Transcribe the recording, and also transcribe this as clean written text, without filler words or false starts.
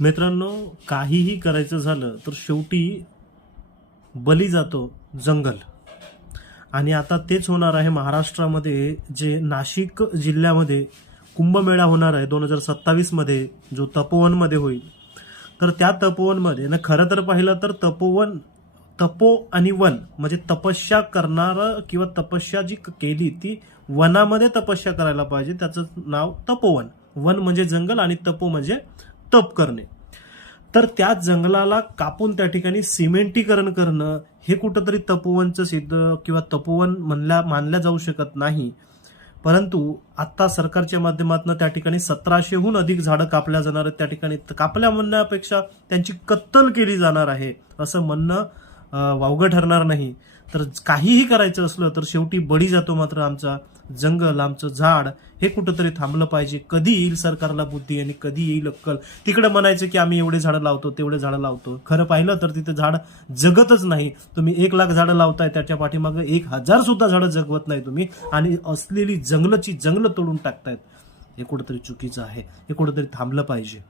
मित्रांनो, काहीही करायचं झालं तर शेवटी बली जातो जंगल. आणि आता तेच होणार आहे महाराष्ट्रामध्ये. जे नाशिक जिल्ह्यामध्ये कुंभमेळा होणार आहे 2027 मध्ये, जो तपोवनमध्ये होईल. तर त्या तपोवनमध्ये ना, खरं तर पाहिलं तर तपो आणि वन म्हणजे तपस्या करणारं किंवा तपस्या जी केली ती वनामध्ये तपस्या करायला पाहिजे. त्याचं नाव तपोवन. वन म्हणजे जंगल आणि तपो म्हणजे तप करणे. तर त्या जंगलाला कापून त्या ठिकाणी सिमेंटीकरण करणं हे कुठंतरी तपोवनचं सिद्ध किंवा तपोवन मानल्या जाऊ शकत नाही. परंतु आता सरकारच्या माध्यमातून त्या ठिकाणी 1700हून अधिक झाडं कापल्या जाणार आहेत. त्या ठिकाणी कापल्या म्हणण्यापेक्षा त्यांची कत्तल केली जाणार आहे असं म्हणणं वावगं ठरणार नाही. तर काहीही करायचं असलं तर शेवटी बळी जातो मात्र आमचा जंगल, आमचं झाड. हे कुठंतरी थांबलं पाहिजे. कधी येईल सरकारला बुद्धी आणि कधी येईल अक्कल. तिकडे म्हणायचं की आम्ही एवढे झाडं लावतो, तेवढे झाडं लावतो. खरं पाहिलं तर तिथे झाड जगतच नाही. तुम्ही 1 लाख झाडं लावताय, त्याच्या पाठीमागे 1000 सुद्धा झाडं जगवत नाही तुम्ही. आणि असलेली जंगलं तोडून टाकतायत. हे कुठंतरी चुकीचं आहे. हे कुठंतरी थांबलं पाहिजे.